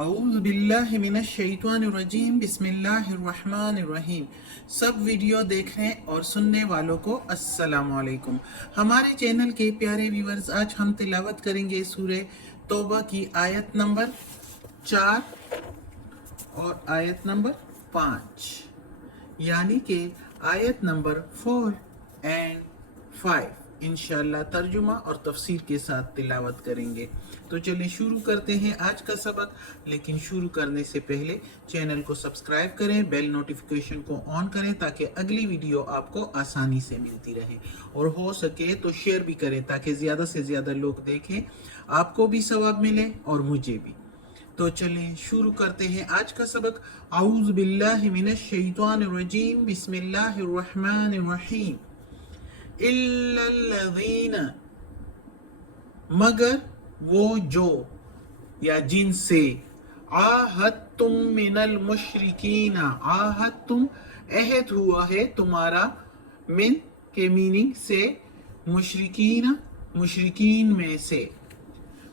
अऊज़ु बिल्लाहि मिनश शैतानिर रजीम बिस्मिल्लाहिर रहमानिर रहीम। सब वीडियो देखने और सुनने वालों को अस्सलाम वालेकुम। हमारे चैनल के प्यारे व्यूअर्स, आज हम तिलावत करेंगे सूरह तौबा की आयत नंबर 4 और आयत नंबर 5, यानी कि आयत नंबर 4 एंड 5 इंशाल्लाह तर्जुमा और तफसीर के साथ तिलावत करेंगे। तो चलिए शुरू करते हैं आज का सबक। लेकिन शुरू करने से पहले चैनल को सब्सक्राइब करें, बेल नोटिफिकेशन को ऑन करें ताकि अगली वीडियो आपको आसानी से मिलती रहे, और हो सके तो शेयर भी करें ताकि ज़्यादा से ज़्यादा लोग देखें, आपको भी सवाब मिले और मुझे भी। तो चलें शुरू करते हैं आज का सबक। आऊज़ु बिल्लाहि मिनश शैतानिर रजीम बिस्मिल्लाहिर रहमानिर रहीम। इल्लल्लज़ीना, मगर वो जो या जिनसे, आहदतुम मिनल मुशरिकीना, आहदतुम अहद हुआ है तुम्हारा, मिन के मीनिंग से, मुशरिकीना मुशरिकीन में से,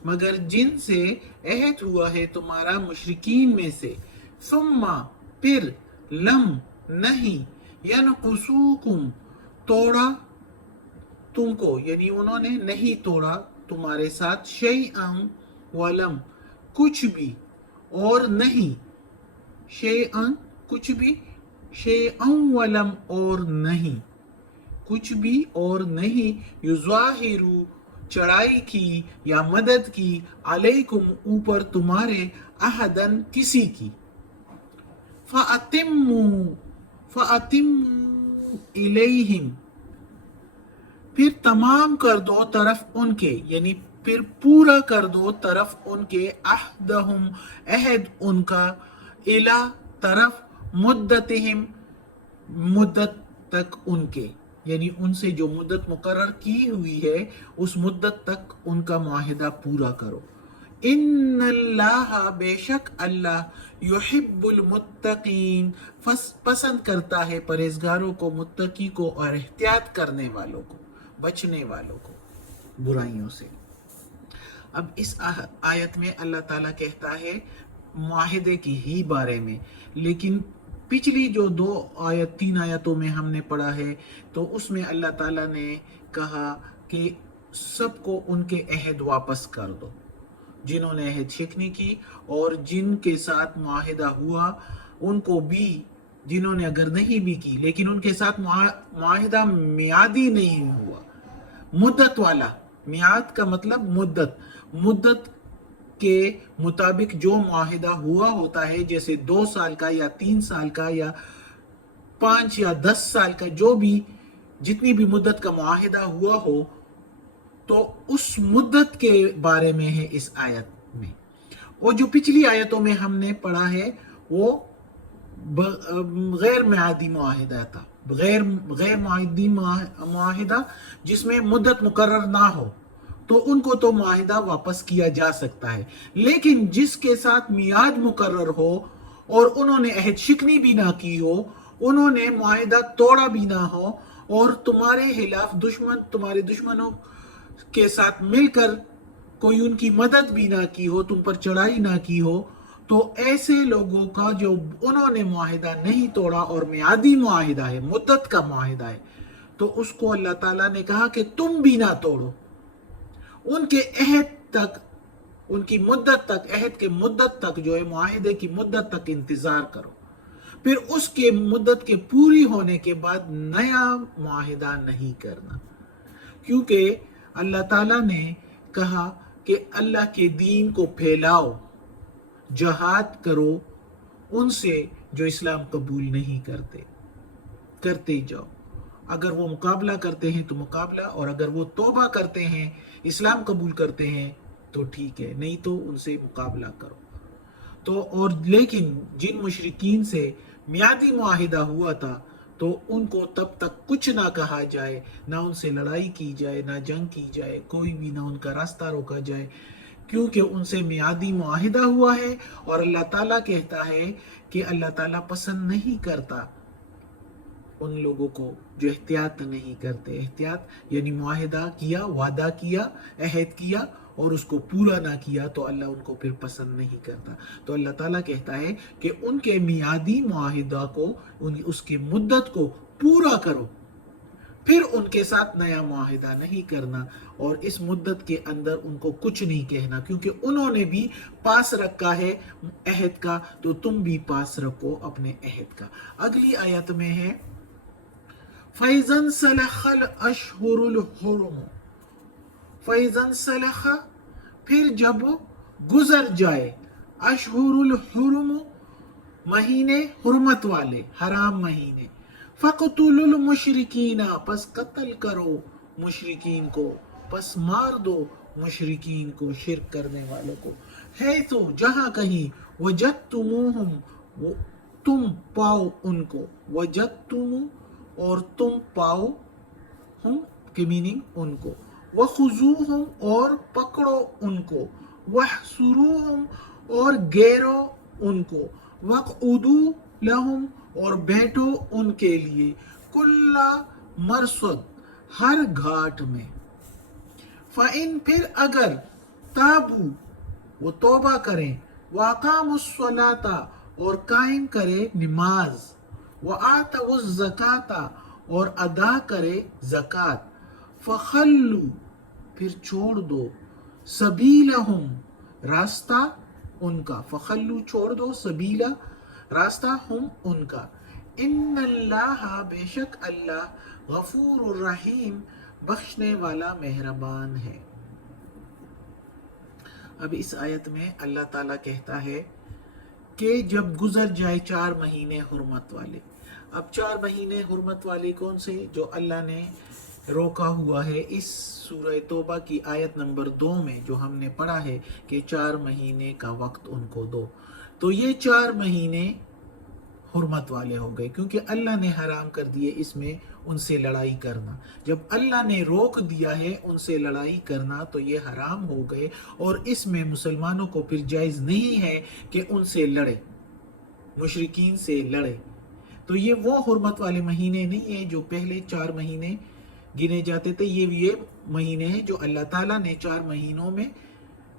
मगर जिनसे अहद हुआ है तुम्हारा मुशरिकीन में से, सुम्मा फिर, लम नहीं, यनकुसूकुम तोड़ा तुमको, यानी उन्होंने नहीं तोड़ा तुम्हारे साथ, शैअन वलम कुछ भी और नहीं, शैअन कुछ भी, शैअन वलम और नहीं, कुछ भी और नहीं, युज़ाहिरू चढ़ाई की या मदद की, अलैकुम ऊपर तुम्हारे, अहदन किसी की, फ़अतिम्मू फ़अतिम्मू इलैहिम फिर तमाम कर दो तरफ उनके, यानी फिर पूरा कर दो तरफ उनके, अहदहुम अहद उनका, इला तरफ, मुद्दतिहिम मुद्दत तक उनके, यानी उनसे जो मुद्दत मुकर्रर की हुई है उस मुद्दत तक उनका मुआहिदा पूरा करो। इन्नल्लाह बेशक अल्लाह, युहिब्बुल मुत्तकीन पसंद करता है परहेजगारों को, मुत्तकी को और एहतियात करने वालों को, बचने वालों को बुराइयों से। अब इस आयत में अल्लाह ताला कहता है मुआहिदे की ही बारे में, लेकिन पिछली जो तीन आयतों में हमने पढ़ा है तो उसमें अल्लाह ताला ने कहा कि सबको उनके अहद वापस कर दो, जिन्होंने अहद शिकनी की और जिनके साथ मुआहिदा हुआ उनको भी, जिन्होंने अगर नहीं भी की लेकिन उनके साथ मुआहिदा मियादी नहीं हुआ, मुद्दत वाला, मियाद का मतलब मुद्दत के मुताबिक जो मुआहिदा हुआ होता है, जैसे 2 साल का या 3 साल का या 5 या 10 साल का, जो भी जितनी भी मुद्दत का मुआहिदा हुआ हो, तो उस मुद्दत के बारे में है इस आयत में। और जो पिछली आयतों में हमने पढ़ा है वो गैर मियादी मुआहिदा था, गैर मियादी मुआहिदा जिसमें मुद्दत मुकर्रर ना हो, तो उनको तो मुआहिदा वापस किया जा सकता है। लेकिन जिसके साथ मियाद मुकर्रर हो और उन्होंने अहद शिकनी भी ना की हो, उन्होंने मुआहिदा तोड़ा भी ना हो, और तुम्हारे खिलाफ तुम्हारे दुश्मनों के साथ मिलकर कोई उनकी मदद भी ना की हो, तुम पर चढ़ाई ना की हो, तो ऐसे लोगों का जो उन्होंने मुआहिदा नहीं तोड़ा और मियादी मुआहिदा है, मुद्दत का मुआहिदा है, तो उसको अल्लाह ताला ने कहा कि तुम भी ना तोड़ो, उनके अहद तक, उनकी मुद्दत तक, अहद के मुद्दत तक जो है, मुआहिदे की मुद्दत तक इंतजार करो, फिर उसके मुद्दत के पूरी होने के बाद नया मुआहिदा नहीं करना, क्योंकि अल्लाह ताला ने कहा कि अल्लाह के दीन को फैलाओ, जहाद करो उनसे जो इस्लाम कबूल नहीं करते जाओ। अगर वो मुकाबला करते हैं तो मुकाबला, और अगर वो तौबा करते हैं, इस्लाम कबूल करते हैं तो ठीक है, नहीं तो उनसे मुकाबला करो। तो और लेकिन जिन मुशरिकीन से मियादी मुआहिदा हुआ था तो उनको तब तक कुछ ना कहा जाए, ना उनसे लड़ाई की जाए, ना जंग की जाए, कोई भी ना उनका रास्ता रोका जाए, क्योंकि उनसे मियादी मुआहिदा हुआ है। और अल्लाह ताला कहता है कि अल्लाह ताला पसंद नहीं करता उन लोगों को जो एहतियात नहीं करते। एहतियात यानी मुआहिदा किया, वादा किया, अहद किया اور اس کو پورا نہ کیا تو اللہ ان کو پھر پسند نہیں کرتا. تو اللہ تعالیٰ کہتا ہے کہ ان کے میعادی معاہدہ کو اس کی مدت کو پورا کرو، پھر ان کے ساتھ نیا معاہدہ نہیں کرنا، اور اس مدت کے اندر ان کو کچھ نہیں کہنا، کیونکہ انہوں نے بھی پاس رکھا ہے عہد کا، تو تم بھی پاس رکھو اپنے عہد کا. اگلی آیت میں ہے فَإِذَا انْسَلَخَ الْأَشْهُرُ الْحُرُمُ. فَإِذَا انْسَلَخَ، پھر جب گزر جائے، اشہر الحرم، مہینے حرمت والے، حرام مہینے، فَقْتُلُوا الْمُشْرِكِينَ، پس قتل کرو مشرکین کو، پس مار دو مشرکین کو، شرک کرنے والوں کو، حیث، جہاں کہیں، وجدتموہم، تم پاؤ ان کو، وجدتم، اور تم پاؤ ہم کی میننگ ان کو، وخذوہم، اور پکڑو ان کو، واحصروہم، اور گھیرو ان کو، وقعدوا لہم، اور بیٹھو ان کے لیے، کل مرصد، ہر گھاٹ میں. فَإِن، پھر اگر، تابو، وہ توبہ کریں، وَأَقَامُوا الصَّلَاةَ، اور قائم کرے نماز، وَآتَوُا الزَّكَاةَ، اور ادا کرے زکوٰۃ، فَخَلُّوا، پھر چھوڑ دو، سَبِيلَهُمْ، راستہ ان کا، فَخَلُّوا، چھوڑ دو، سبیلا، راستہ، ہم ان کا، ان اللہ، بے شک اللہ، غفور الرحیم، بخشنے والا مہربان ہے. اب اس آیت میں اللہ تعالیٰ کہتا ہے کہ جب گزر جائے 4 مہینے حرمت والے. اب 4 مہینے حرمت والے کون سے؟ جو اللہ نے روکا ہوا ہے اس سورہ توبہ کی آیت نمبر 2 میں، جو ہم نے پڑھا ہے کہ 4 مہینے کا وقت ان کو دو. تو یہ 4 مہینے حرمت والے ہو گئے، کیونکہ اللہ نے حرام کر دیے اس میں ان سے لڑائی کرنا. جب اللہ نے روک دیا ہے ان سے لڑائی کرنا تو یہ حرام ہو گئے، اور اس میں مسلمانوں کو پھر جائز نہیں ہے کہ ان سے لڑے، مشرکین سے لڑے. تو یہ وہ حرمت والے مہینے نہیں ہیں جو پہلے 4 مہینے گنے جاتے تھے. یہ مہینے ہیں جو اللہ تعالیٰ نے 4 مہینوں میں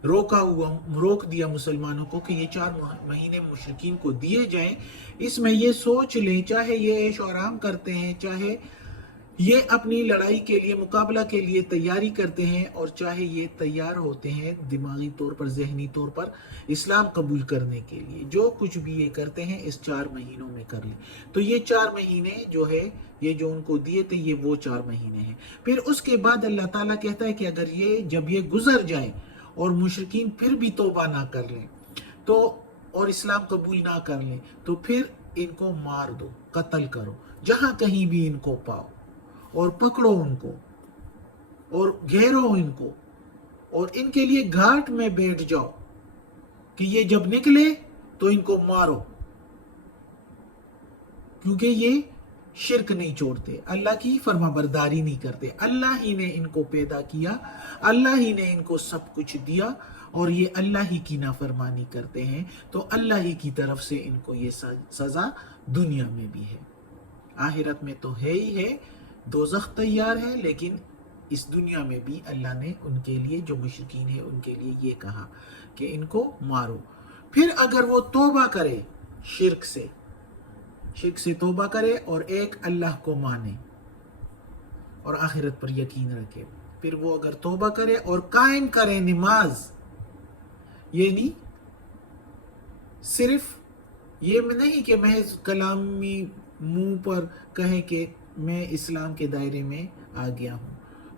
روک دیا مسلمانوں کو کہ یہ 4 مہینے مشرکین کو دیے جائیں. اس میں یہ سوچ لیں، چاہے یہ عیش و آرام کرتے ہیں، چاہے یہ اپنی لڑائی کے لیے، مقابلہ کے لیے تیاری کرتے ہیں، اور چاہے یہ تیار ہوتے ہیں دماغی طور پر، ذہنی طور پر اسلام قبول کرنے کے لیے، جو کچھ بھی یہ کرتے ہیں اس 4 مہینوں میں کر لیں. تو یہ 4 مہینے جو ہے، یہ جو ان کو دیے تھے، یہ وہ 4 مہینے ہیں. پھر اس کے بعد اللہ تعالیٰ کہتا ہے کہ اگر جب یہ گزر جائیں اور مشرکین پھر بھی توبہ نہ کر لیں تو، اور اسلام قبول نہ کر لیں، تو پھر ان کو مار دو، قتل کرو، جہاں کہیں بھی ان کو پاؤ، اور پکڑو ان کو، اور گھیرو ان کو، اور ان کے لیے گھاٹ میں بیٹھ جاؤ کہ یہ جب نکلے تو ان کو مارو، کیونکہ یہ شرک نہیں چھوڑتے، اللہ کی فرما برداری نہیں کرتے. اللہ ہی نے ان کو پیدا کیا، اللہ ہی نے ان کو سب کچھ دیا، اور یہ اللہ ہی کی نافرمانی کرتے ہیں، تو اللہ ہی کی طرف سے ان کو یہ سزا دنیا میں بھی ہے، آخرت میں تو ہے ہی ہے، دوزخ تیار ہے، لیکن اس دنیا میں بھی اللہ نے ان کے لیے، جو مشرکین ہیں ان کے لیے یہ کہا کہ ان کو مارو. پھر اگر وہ توبہ کرے شرک سے توبہ کرے، اور ایک اللہ کو مانے اور آخرت پر یقین رکھے، پھر وہ اگر توبہ کرے اور قائم کرے نماز، یعنی صرف یہ نہیں کہ محض کلامی منہ پر کہیں کہ میں اسلام کے دائرے میں آ گیا ہوں،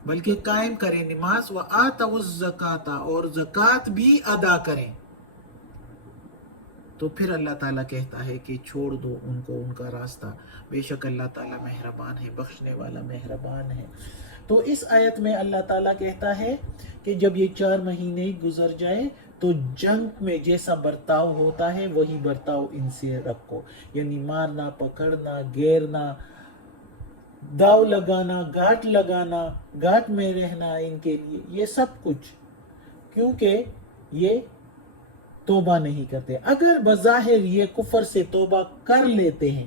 بلکہ قائم کریں نماز، وَآتَوُا الزَّكَاةَ، اور زکوٰۃ بھی ادا کریں، تو پھر اللہ تعالیٰ کہتا ہے کہ چھوڑ دو ان کو ان کا راستہ، بے شک اللہ تعالیٰ مہربان ہے، بخشنے والا مہربان ہے. تو اس آیت میں اللہ تعالیٰ کہتا ہے کہ جب یہ 4 مہینے گزر جائے تو جنگ میں جیسا برتاؤ ہوتا ہے وہی برتاؤ ان سے رکھو، یعنی مارنا، پکڑنا، گھیرنا، داؤ لگانا، گھاٹ میں رہنا ان کے لیے، یہ سب کچھ، کیونکہ یہ توبہ نہیں کرتے. اگر بظاہر یہ کفر سے توبہ کر لیتے ہیں،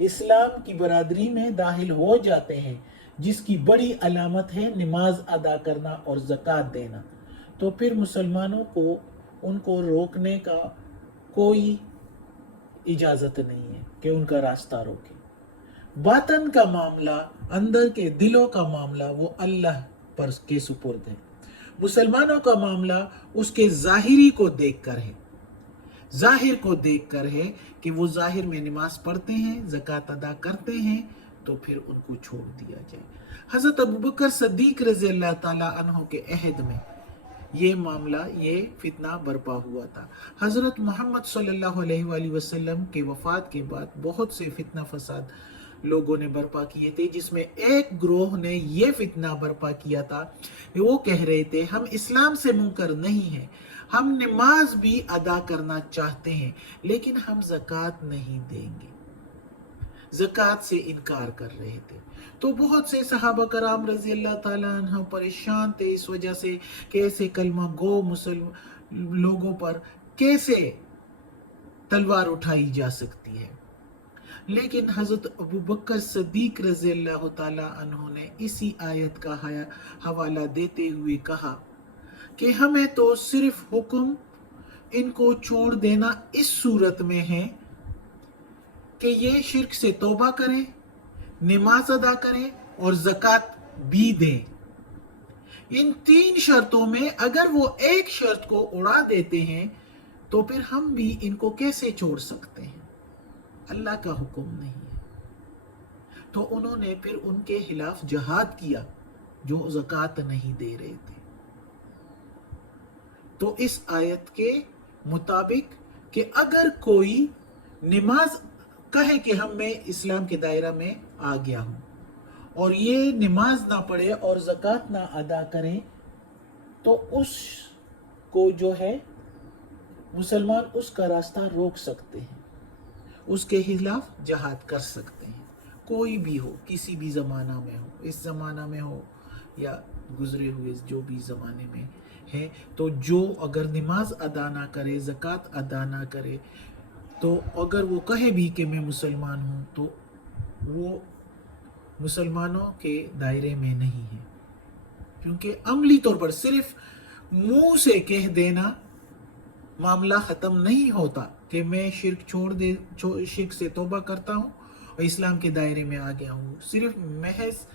اسلام کی برادری میں داخل ہو جاتے ہیں، جس کی بڑی علامت ہے نماز ادا کرنا اور زکوٰۃ دینا، तो फिर मुसलमानों को उनको रोकने का कोई इजाजत नहीं है कि उनका रास्ता रोके। बातन का मामला, अंदर के दिलों का मामला वो अल्लाह पर के सुपुर्द है। मुसलमानों का मामला उसके जाहिरी को देखकर है, जाहिर को देखकर है कि वो जाहिर में नमाज पढ़ते हैं, ज़कात अदा करते हैं, तो फिर उनको छोड़ दिया जाए। हज़रत अबू बकर सद्दीक रज़ी अल्लाह ताला अन्हो के अहद में ये मामला, ये फितना बरपा हुआ था। हज़रत मोहम्मद सल्लल्लाहु अलैहि वसल्लम के वफ़ात के बाद बहुत से फितना फसाद लोगों ने बर्पा किए थे, जिसमें एक ग्रोह ने ये फितना बर्पा किया था। वो कह रहे थे हम इस्लाम से मुनकर नहीं हैं, हम नमाज भी अदा करना चाहते हैं, लेकिन हम ज़कात नहीं देंगे, ज़कात से इनकार कर रहे थे। तो बहुत से सहाबा कराम रज़ी अल्लाह ताला अन्हु परेशान थे इस वजह से कि ऐसे कलमा गो मुसलमान लोगों पर कैसे तलवार उठाई जा सकती है। लेकिन हज़रत अबू बकर सद्दीक रज़ी अल्लाह ताला अन्हु ने इसी आयत का हवाला देते हुए कहा कि हमें तो सिर्फ हुक्म इनको छोड़ देना इस सूरत में है कि ये शिर्क से तौबा करें, नमाज अदा करें और ज़कात भी दें। इन 3 शर्तों में अगर वो एक शर्त को उड़ा देते हैं तो फिर हम भी इनको कैसे छोड़ सकते हैं, अल्लाह का हुक्म नहीं है। तो उन्होंने फिर उनके खिलाफ जिहाद किया जो ज़कात नहीं दे रहे थे। तो इस आयत के मुताबिक कि अगर कोई नमाज कहे कि हम मैं इस्लाम के दायरा में आ गया हूं और ये नमाज ना पढ़े और ज़कात ना अदा करें, तो उसको जो है मुसलमान उसका रास्ता रोक सकते हैं, उसके खिलाफ जिहाद कर सकते हैं। कोई भी हो, किसी भी ज़माना में हो, इस ज़माना में हो या गुजरे हुए जो भी ज़माने में है, तो जो अगर नमाज अदा ना करे, ज़कात अदा ना करे, तो अगर वो कहे भी कि मैं मुसलमान हूँ, तो वो मुसलमानों के दायरे में नहीं है। क्योंकि अमली तौर पर सिर्फ मुंह से कह देना मामला ख़त्म नहीं होता कि मैं शिर्क से तौबा करता हूँ और इस्लाम के दायरे में आ गया हूँ। सिर्फ महज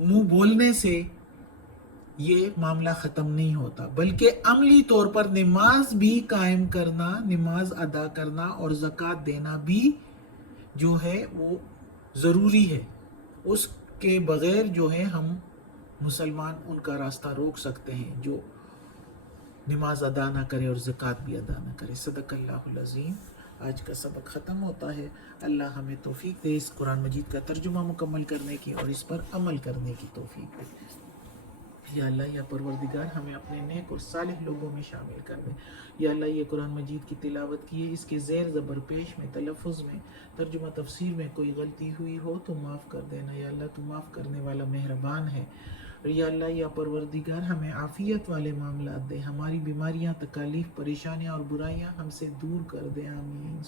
मुंह बोलने से ये मामला ख़त्म नहीं होता, बल्कि अमली तौर पर नमाज भी कायम करना, नमाज अदा करना और ज़कात देना भी जो है वो ज़रूरी है। उसके बग़ैर जो है हम मुसलमान उनका रास्ता रोक सकते हैं जो नमाज अदा ना करे और ज़कात भी अदा ना करे। सदक़ल्लाहुल अज़ीम। आज का सबक ख़त्म होता है। अल्लाह हमें तौफीक दे इस कुरान मजीद का तर्जुमा मुकम्मल करने की और इस पर अमल करने की तौफीक दे। या अल्लाह या परवरदिगार हमें अपने नेक और सालिह लोगों में शामिल कर दे। या अल्लाह ये कुरान मजीद की तिलावत की है, इसके ज़ेर ज़बर पेश में, तलफ़ुज़ में, तर्जुमा तफसीर में कोई गलती हुई हो तो माफ़ कर देना। या अल्लाह तू माफ़ करने वाला मेहरबान है। या अल्लाह या परवरदिगार हमें आफ़ियत वाले मामलात दे, हमारी बीमारियाँ, तकालीफ, परेशानियाँ और बुराइयाँ हमसे दूर कर दे। आमीन।